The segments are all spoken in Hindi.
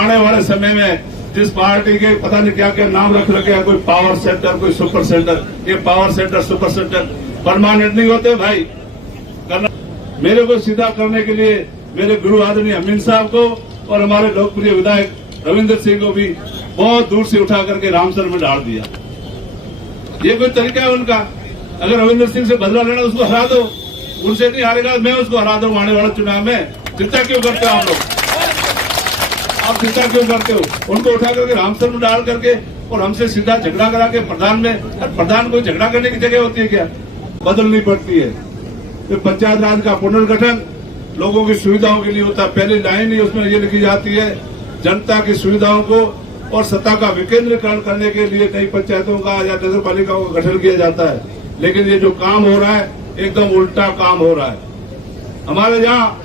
आने वाले समय में जिस पार्टी के पता नहीं क्या क्या नाम रख रखे हैं, कोई पावर सेंटर, कोई सुपर सेंटर, ये power centre super centre permanent नहीं होते भाई। मेरे को सीधा करने के लिए मेरे गुरु आदरणीय अमीन साहब को और हमारे लोकप्रिय विधायक रविंद्र सिंह को भी बहुत दूर से उठा करके रामसर में डाल दिया। ये कोई तरीका है उनका? अगर रविंद्र सिंह से बदला लेना उसको हरा दो, उनसे नहीं हारेगा मैं उसको हरा दूं आने वाले चुनाव में। चिंता क्यों करते हो आप लोग? आप चिंता क्यों करते हो? उनको उठा करके रामसर में डाल करके और हमसे सीधा झगड़ा करा के प्रधान में, प्रधान को झगड़ा करने की जगह होती है क्या? बदलनी पड़ती है। तो पंचायत राज का पुनर्गठन लोगों की सुविधाओं के लिए होता है। पहली लाइन ही उसमें ये लिखी जाती है, जनता की सुविधाओं को और सत्ता का विकेंद्रीकरण करने के लिए नई पंचायतों का या नगर पालिकाओं का गठन किया जाता है। लेकिन ये जो काम हो रहा है एकदम उल्टा काम हो रहा है। हमारे यहाँ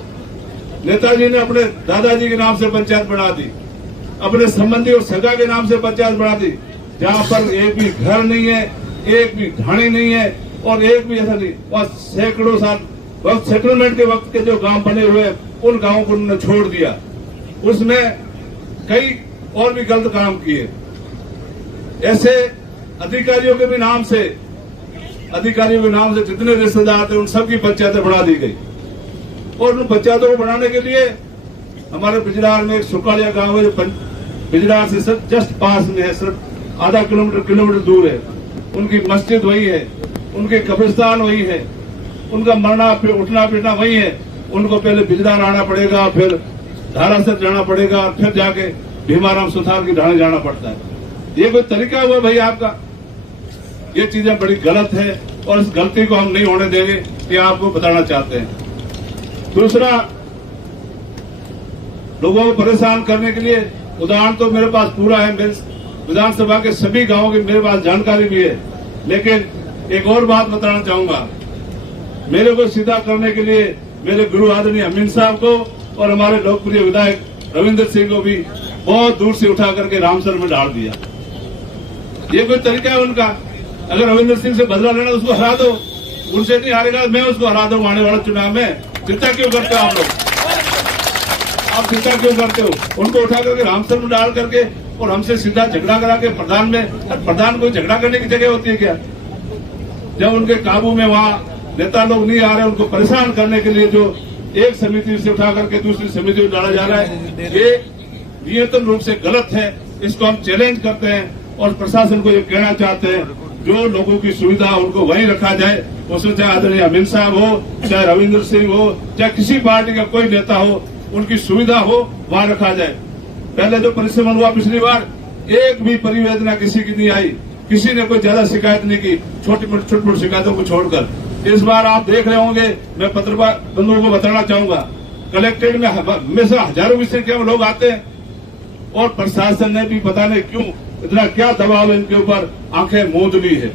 नेताजी ने अपने दादाजी के नाम से पंचायत बना दी, अपने संबंधी और सगा के नाम से पंचायत बना दी, जहाँ पर एक भी घर नहीं है, एक भी ढाणी नहीं है और एक भी ऐसा नहीं। और सैकड़ों साल वक्त सेटलमेंट के वक्त के जो गांव बने हुए उन गांवों को उन्होंने छोड़ दिया। उसमें कई और भी गलत काम किए। ऐसे अधिकारियों के भी नाम से, अधिकारियों के नाम से जितने रिश्तेदार थे उन सबकी पंचायतें बढ़ा दी गई। और उन पंचायतों को बढ़ाने के लिए हमारे बिजरार में एक सुकालिया गांव है जो बिजरार से सिर्फ जस्ट पास में है, सिर्फ आधा किलोमीटर दूर है। उनकी मस्जिद वही है, उनके कब्रिस्तान वही है, उनका मरना उठना पीटना वही है। उनको पहले बिजरार आना पड़ेगा, फिर धारासर जाना पड़ेगा और फिर जाके भीमाराम सुथार की ढाणे जाना पड़ता है। ये कोई तरीका हुआ भाई आपका? ये चीजें बड़ी गलत है और इस गलती को हम नहीं होने देंगे, ये आपको बताना चाहते हैं। दूसरा, लोगों को परेशान करने के लिए उदाहरण तो मेरे पास पूरा है, मेरे विधानसभा के सभी गांवों की मेरे पास जानकारी भी है। लेकिन एक और बात बताना चाहूंगा, मेरे को सीधा करने के लिए मेरे गुरु आदरणीय अमीन साहब को और हमारे लोकप्रिय विधायक रविंद्र सिंह को भी बहुत दूर से उठा करके रामसर में डाल दिया। ये कोई तरीका है उनका? अगर रविंद्र सिंह से बदला लेना उसको हरा दो, उनसे नहीं हारेगा मैं उसको हरा दूं आने वाले चुनाव में। चिंता क्यों करते हो आप लोग? आप चिंता क्यों करते हो? उनको उठा करके रामसर में डाल करके और हमसे सीधा झगड़ा करा के प्रधान में, प्रधान को झगड़ा करने की जगह होती है क्या? जब उनके काबू में वहाँ नेता लोग नहीं आ रहे, उनको परेशान करने के लिए जो एक समिति से उठा करके दूसरी समिति में डाला जा रहा है, ये नियंत्रण रूप से गलत है। इसको हम चैलेंज करते हैं और प्रशासन को ये कहना चाहते हैं, जो लोगों की सुविधा उनको वहीं रखा जाए। उसमें चाहे आदरणीय अमीन साहब हो, चाहे रविंद्र सिंह हो, चाहे किसी पार्टी का कोई नेता हो, उनकी सुविधा हो वहां रखा जाए। पहले जो परिश्रम हुआ पिछली बार, एक भी परिवेदना किसी की नहीं आई, किसी ने कोई ज्यादा शिकायत नहीं की, छोटी मोटी शिकायतों को छोड़कर। इस बार आप देख रहे होंगे, मैं पत्रकार बंधुओं को बताना चाहूंगा, कलेक्ट्रेट में हमेशा हजारों की संख्या में लोग आते हैं और प्रशासन ने भी पता नहीं क्यों इतना क्या दबाव इनके ऊपर आंखें मूंद ली है।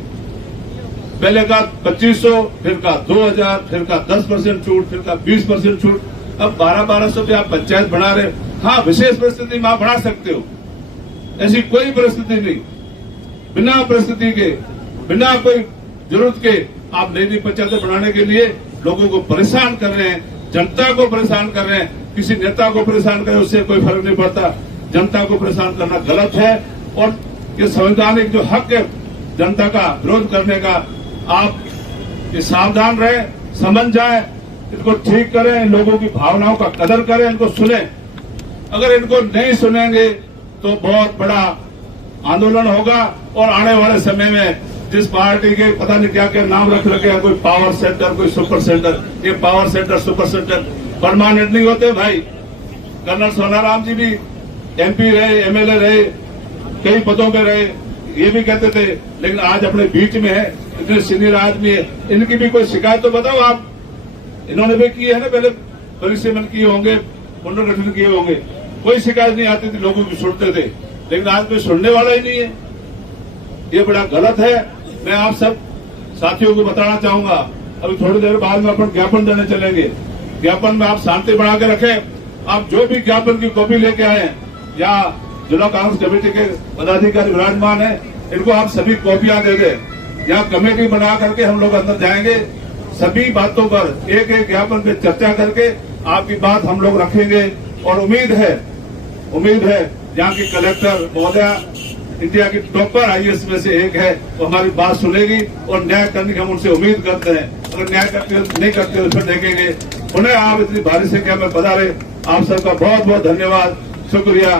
पहले का 2500, फिर का 2000, फिर का 10% छूट, फिर का 20% छूट, अब 1200 पे आप पंचायत बढ़ा रहे। हाँ, विशेष परिस्थिति में आप बढ़ा सकते हो, ऐसी कोई परिस्थिति नहीं। बिना परिस्थिति के, बिना कोई जरूरत के आप नई पंचायतें बढ़ाने के लिए लोगों को परेशान कर रहे हैं, जनता को परेशान कर रहे हैं। किसी नेता को परेशान करें उससे कोई फर्क नहीं पड़ता, जनता को परेशान करना गलत है। और ये संवैधानिक जो हक है जनता का विरोध करने का, आप ये सावधान रहे, समझ जाए, इनको ठीक करें, लोगों की भावनाओं का कदर करें, इनको सुने। अगर इनको नहीं सुनेंगे तो बहुत बड़ा आंदोलन होगा और आने वाले समय में जिस पार्टी के पता नहीं क्या क्या नाम रख रखे हैं, कोई पावर सेंटर, कोई सुपर सेंटर, ये power centre super centre permanent नहीं होते भाई। कर्नल सोनाराम जी भी MP रहे, MLA रहे, कई पदों पे रहे, ये भी कहते थे, लेकिन आज अपने बीच में है, इतने सीनियर आदमी है, इनकी भी कोई शिकायत तो बताओ आप। इन्होंने भी की है ना, पहले परिश्रम किए होंगे, पुनर्गठन किए होंगे, कोई शिकायत नहीं आती थी, लोगों की सुनते थे, लेकिन आज कोई सुनने वाला ही नहीं है। ये बड़ा गलत है। मैं आप सब साथियों को बताना चाहूंगा, अभी थोड़ी देर बाद में अपन ज्ञापन देने चलेंगे। ज्ञापन में आप शांति बढ़ा के रखें। आप जो भी ज्ञापन की कॉपी लेके आए हैं, या जिला कांग्रेस कमेटी के पदाधिकारी विराजमान है, इनको आप सभी कॉपियां दे दें। यहाँ कमेटी बना करके हम लोग अंदर जाएंगे, सभी बातों पर एक एक ज्ञापन पे चर्चा करके आपकी बात हम लोग रखेंगे। और उम्मीद है उम्मीद है यहाँ की कलेक्टर महोदया इंडिया की टॉपर आईएएस में से एक है, वो हमारी बात सुनेगी और न्याय करने की हम उनसे उम्मीद करते हैं। अगर न्याय नहीं करते उस पर देखेंगे। उन्हें आप इतनी भारी संख्या में पधारे, आप सबका बहुत बहुत धन्यवाद, शुक्रिया।